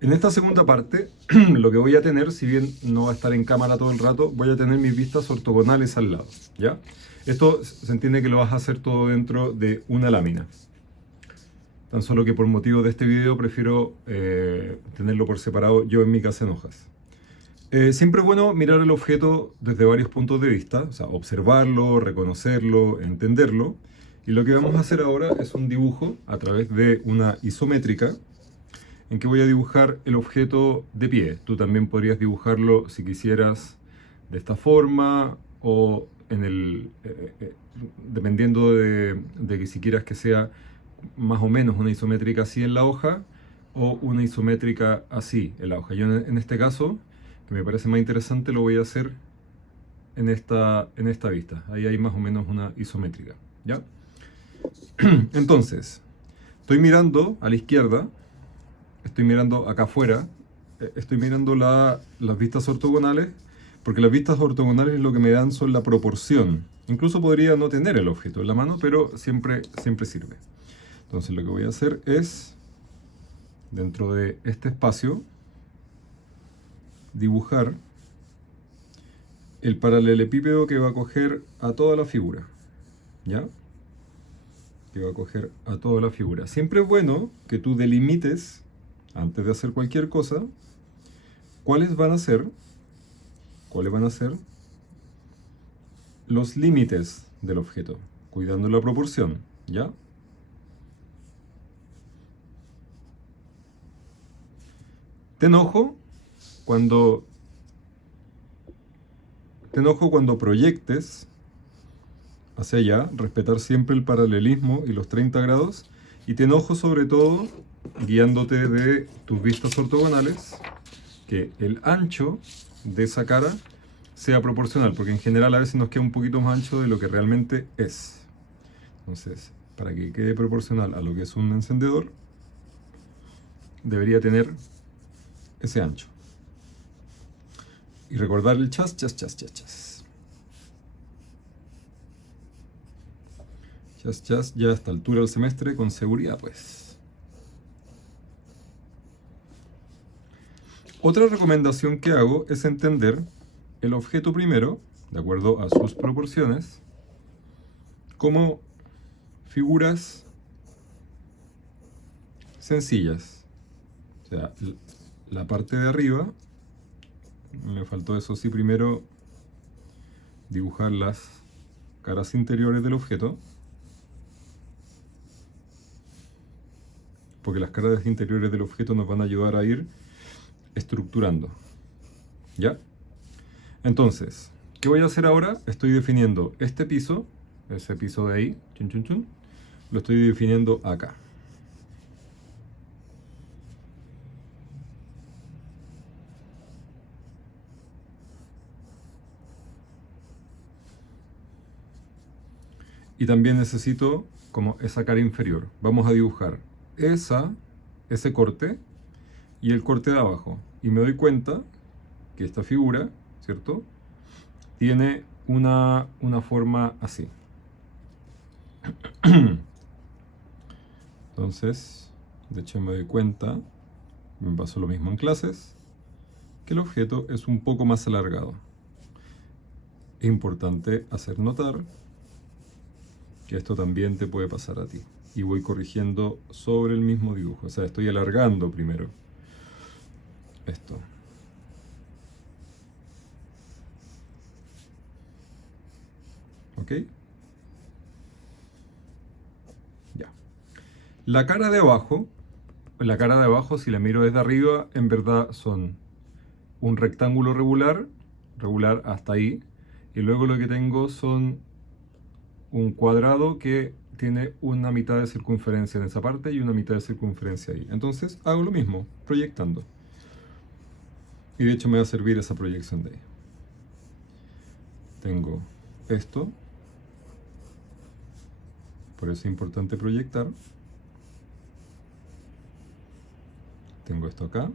En esta segunda parte, lo que voy a tener, si bien no va a estar en cámara todo el rato, voy a tener mis vistas ortogonales al lado, ¿ya? Esto se entiende que lo vas a hacer todo dentro de una lámina. Tan solo que por motivo de este video prefiero tenerlo por separado yo en mi casa en hojas. Siempre es bueno mirar el objeto desde varios puntos de vista, o sea, observarlo, reconocerlo, entenderlo. Y lo que vamos a hacer ahora es un dibujo a través de una isométrica en que voy a dibujar el objeto de pie. Tú también podrías dibujarlo si quisieras de esta forma o en dependiendo de que si quieras que sea más o menos una isométrica así en la hoja o una isométrica así en la hoja. Yo en este caso, que me parece más interesante, lo voy a hacer en esta vista. Ahí hay más o menos una isométrica, ¿ya? Entonces, estoy mirando a la izquierda, estoy mirando acá afuera, estoy mirando las vistas ortogonales, porque las vistas ortogonales lo que me dan son la proporción. Incluso podría no tener el objeto en la mano, pero siempre sirve. Entonces lo que voy a hacer es, dentro de este espacio, dibujar el paralelepípedo que va a coger a toda la figura, ¿ya? Que va a coger a toda la figura. Siempre es bueno que tú delimites, antes de hacer cualquier cosa, cuáles van a ser los límites del objeto, cuidando la proporción, ¿ya? Ten ojo cuando proyectes hacia allá, respetar siempre el paralelismo y los 30 grados, y ten ojo sobre todo, guiándote de tus vistas ortogonales, que el ancho de esa cara sea proporcional, porque en general a veces nos queda un poquito más ancho de lo que realmente es. Entonces, para que quede proporcional a lo que es un encendedor, debería tener ese ancho. Y recordar el chas, chas, chas, chas, chas. Chas, chas, ya a esta altura del semestre, con seguridad, pues. Otra recomendación que hago es entender el objeto primero, de acuerdo a sus proporciones, como figuras sencillas. O sea, la parte de arriba, me faltó eso sí primero dibujar las caras interiores del objeto, porque las caras interiores del objeto nos van a ayudar a ir estructurando, ¿ya? Entonces, ¿qué voy a hacer ahora? Estoy definiendo este piso, ese piso de ahí, chun, chun, chun, lo estoy definiendo acá. Y también necesito como esa cara inferior. Vamos a dibujar ese corte y el corte de abajo. Y me doy cuenta que esta figura, ¿cierto? Tiene una forma así. Entonces, de hecho me doy cuenta, me pasó lo mismo en clases, que el objeto es un poco más alargado. Es importante hacer notar que esto también te puede pasar a ti. Y voy corrigiendo sobre el mismo dibujo. O sea, estoy alargando primero esto. ¿Ok? Ya. La cara de abajo, si la miro desde arriba, en verdad son un rectángulo regular hasta ahí. Y luego lo que tengo son un cuadrado que tiene una mitad de circunferencia en esa parte y una mitad de circunferencia ahí. Entonces hago lo mismo, proyectando. Y de hecho me va a servir esa proyección de ahí. Tengo esto, por eso es importante proyectar. Tengo esto acá.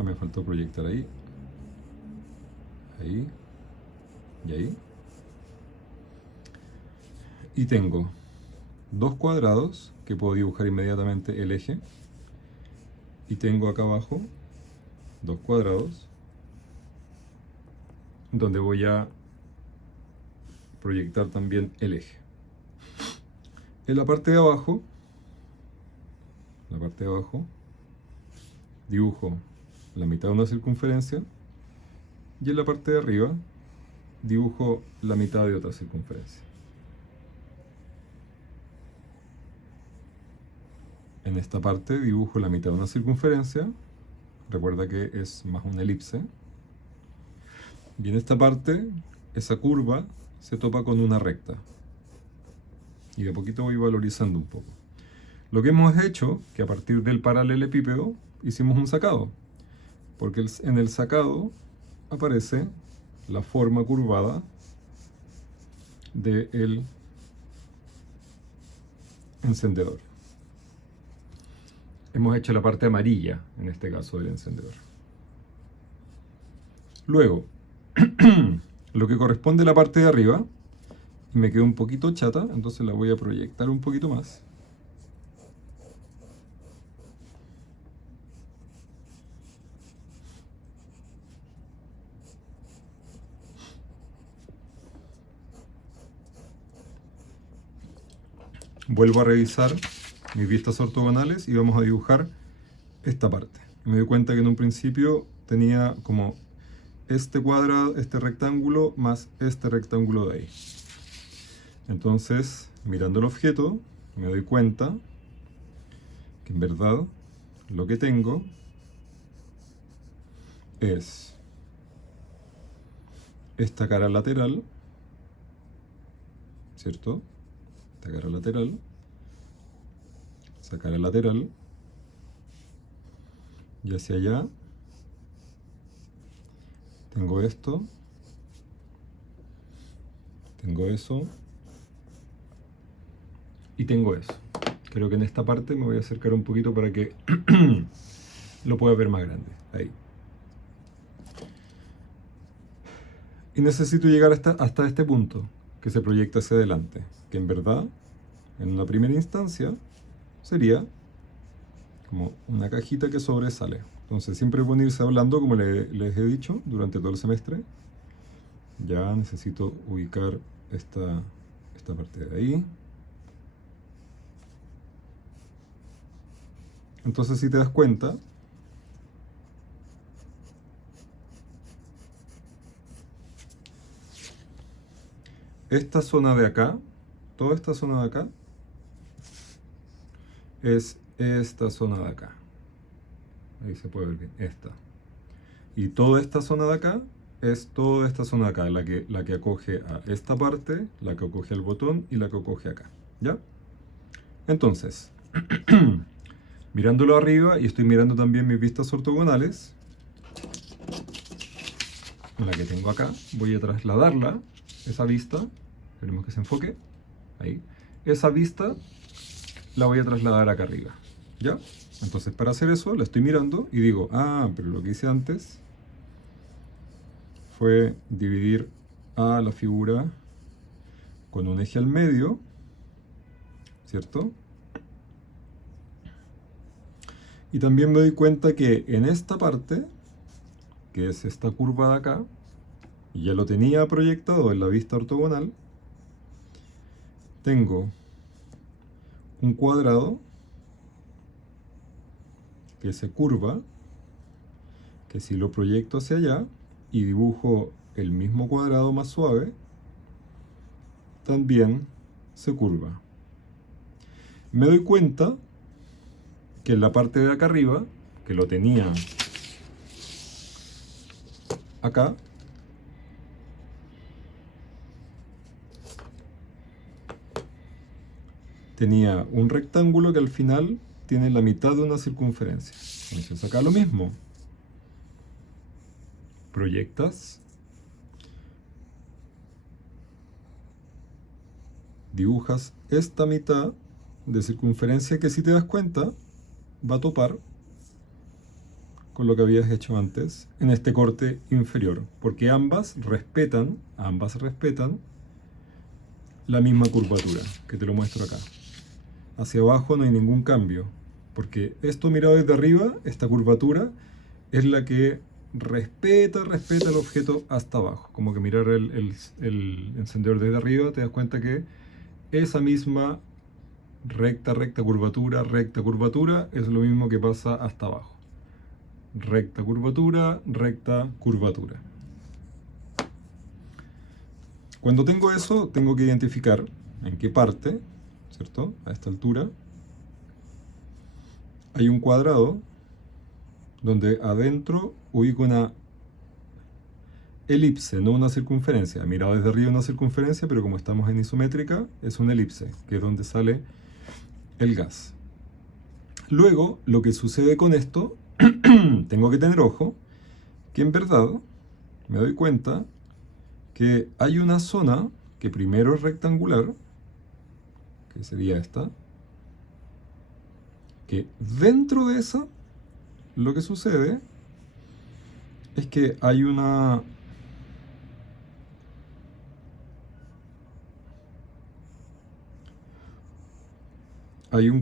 Me faltó proyectar ahí. Ahí. Y ahí. Y tengo dos cuadrados que puedo dibujar inmediatamente el eje. y tengo acá abajo dos cuadrados donde voy a proyectar también el eje. En la parte de abajo, dibujo la mitad de una circunferencia y en la parte de arriba dibujo la mitad de otra circunferencia. En esta parte dibujo la mitad de una circunferencia, recuerda que es más una elipse, y en esta parte esa curva se topa con una recta, y de a poquito voy valorizando un poco. Lo que hemos hecho, que a partir del paralelepípedo hicimos un sacado, porque en el sacado aparece la forma curvada del encendedor. Hemos hecho la parte amarilla, en este caso, del encendedor. Luego, lo que corresponde a la parte de arriba, me quedó un poquito chata, entonces la voy a proyectar un poquito más. Vuelvo a revisar mis vistas ortogonales y vamos a dibujar esta parte. Me doy cuenta que en un principio tenía como este cuadrado, este rectángulo más este rectángulo de ahí. Entonces, mirando el objeto, me doy cuenta que en verdad lo que tengo es esta cara lateral, ¿cierto? Esta cara lateral, esa cara lateral, y hacia allá tengo esto, tengo eso y tengo eso. Creo que en esta parte me voy a acercar un poquito para que lo pueda ver más grande. Ahí. Y necesito llegar hasta este punto que se proyecta hacia adelante, que en verdad, en una primera instancia, sería como una cajita que sobresale. Entonces siempre es bueno irse hablando, como les he dicho, durante todo el semestre. Ya necesito ubicar esta parte de ahí. Entonces, si te das cuenta, esta zona de acá, toda esta zona de acá, es esta zona de acá. Ahí se puede ver bien, esta. Y toda esta zona de acá es toda esta zona de acá, la que acoge a esta parte, la que acoge al botón y la que acoge acá. ¿Ya? Entonces, mirándolo arriba, y estoy mirando también mis vistas ortogonales, la que tengo acá, voy a trasladarla, esa vista, queremos que se enfoque, ahí, esa vista la voy a trasladar acá arriba, ¿ya? Entonces para hacer eso la estoy mirando y digo, pero lo que hice antes fue dividir a la figura con un eje al medio, ¿cierto? Y también me doy cuenta que en esta parte, que es esta curva de acá, y ya lo tenía proyectado en la vista ortogonal, tengo un cuadrado que se curva, que si lo proyecto hacia allá y dibujo el mismo cuadrado más suave, también se curva. Me doy cuenta que en la parte de acá arriba, que lo tenía acá, tenía un rectángulo que al final tiene la mitad de una circunferencia. Entonces acá lo mismo. Proyectas, dibujas esta mitad de circunferencia que, si te das cuenta, va a topar con lo que habías hecho antes en este corte inferior, porque ambas respetan la misma curvatura, que te lo muestro acá. Hacia abajo no hay ningún cambio, Porque esto mirado desde arriba, esta curvatura, es la que respeta el objeto hasta abajo. Como que mirar el encendedor desde arriba, te das cuenta que esa misma recta, recta, curvatura, es lo mismo que pasa hasta abajo. Recta, curvatura, recta, curvatura. Cuando tengo eso, tengo que identificar en qué parte, ¿cierto? A esta altura, hay un cuadrado donde adentro ubico una elipse, no una circunferencia. Mirado desde arriba una circunferencia, pero como estamos en isométrica, es una elipse, que es donde sale el gas. Luego, lo que sucede con esto, tengo que tener ojo, que en verdad me doy cuenta que hay una zona que primero es rectangular, que sería esta, que dentro de esa, lo que sucede es que hay un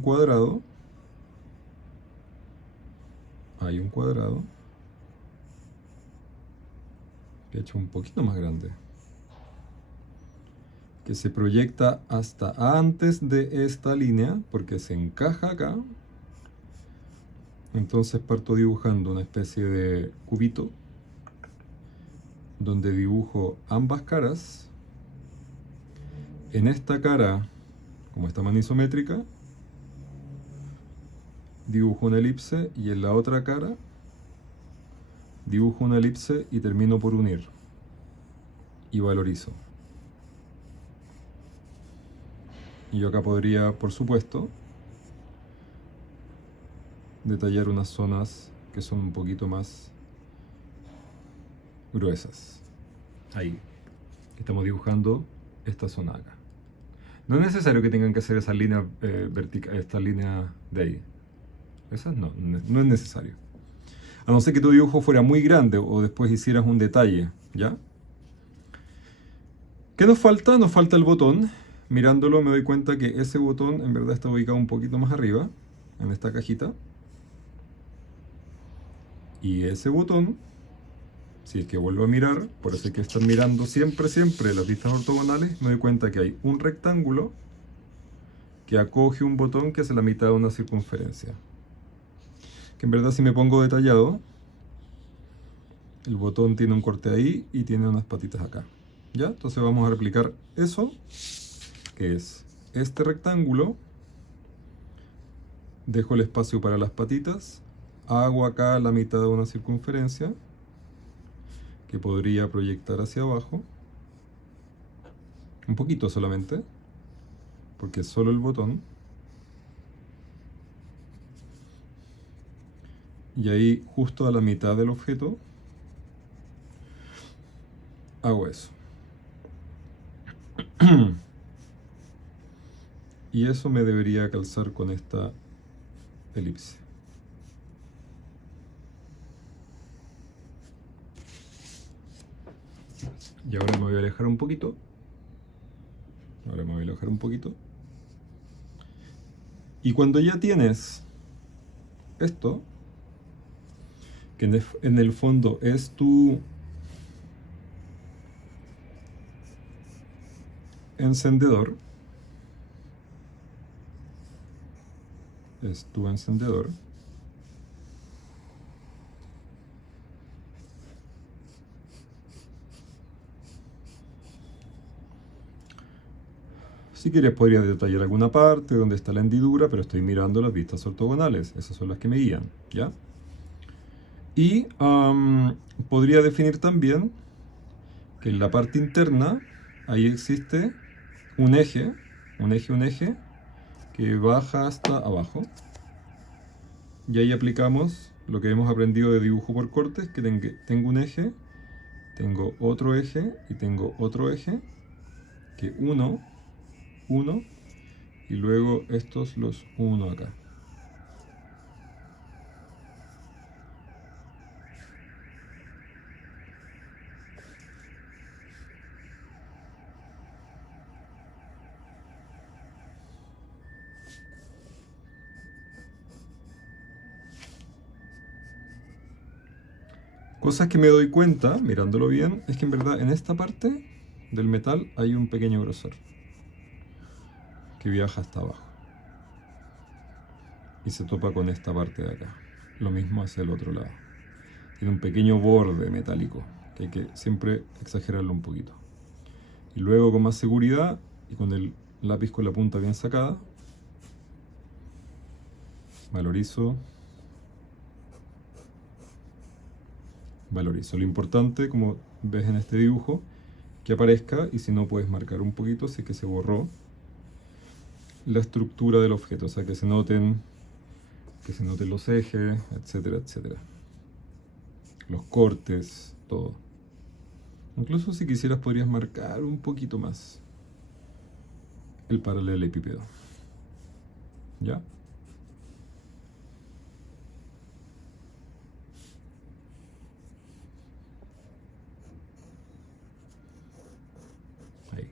cuadrado, que he hecho un poquito más grande, que se proyecta hasta antes de esta línea, porque se encaja acá. Entonces parto dibujando una especie de cubito, donde dibujo ambas caras. En esta cara, como está más isométrica, dibujo una elipse, y en la otra cara dibujo una elipse y termino por unir y valorizo. Y yo acá podría, por supuesto, detallar unas zonas que son un poquito más gruesas. Ahí estamos dibujando esta zona acá. No es necesario que tengan que hacer esas líneas verticales, esta línea de ahí. Esas no es necesario. A no ser que tu dibujo fuera muy grande o después hicieras un detalle, ¿ya? ¿Qué nos falta? Nos falta el botón. Mirándolo me doy cuenta que ese botón en verdad está ubicado un poquito más arriba, en esta cajita. Y ese botón, si es que vuelvo a mirar, por eso hay que estar mirando siempre las vistas ortogonales, me doy cuenta que hay un rectángulo que acoge un botón que es la mitad de una circunferencia. Que en verdad, si me pongo detallado, el botón tiene un corte ahí y tiene unas patitas acá. ¿Ya? Entonces vamos a replicar eso, que es este rectángulo. Dejo el espacio para las patitas. Hago acá la mitad de una circunferencia que podría proyectar hacia abajo. Un poquito solamente, porque es solo el botón. Y ahí, justo a la mitad del objeto, hago eso. Y eso me debería calzar con esta elipse. Y ahora me voy a alejar un poquito. Y cuando ya tienes esto, que en el fondo es tu encendedor, Si quieres podrías detallar alguna parte donde está la hendidura, pero estoy mirando las vistas ortogonales, esas son las que me guían, ¿ya? Y podría definir también que en la parte interna, ahí existe un eje, que baja hasta abajo. Y ahí aplicamos lo que hemos aprendido de dibujo por cortes, que tengo un eje, tengo otro eje y tengo otro eje, que uno, y luego estos los uno acá. Cosas que me doy cuenta, mirándolo bien, es que en verdad en esta parte del metal hay un pequeño grosor que viaja hasta abajo y se topa con esta parte de acá. Lo mismo hacia el otro lado. Tiene un pequeño borde metálico que hay que siempre exagerarlo un poquito. Y luego con más seguridad y con el lápiz con la punta bien sacada, valorizo. Lo importante, como ves en este dibujo, que aparezca, y si no puedes marcar un poquito si es que se borró la estructura del objeto, o sea que se noten los ejes, etcétera, etcétera. Los cortes, todo. Incluso si quisieras podrías marcar un poquito más el paralelepípedo. ¿Ya? Ahí.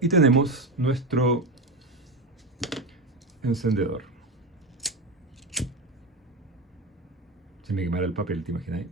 Y tenemos nuestro encendedor. Se me quemara el papel, ¿te imagináis?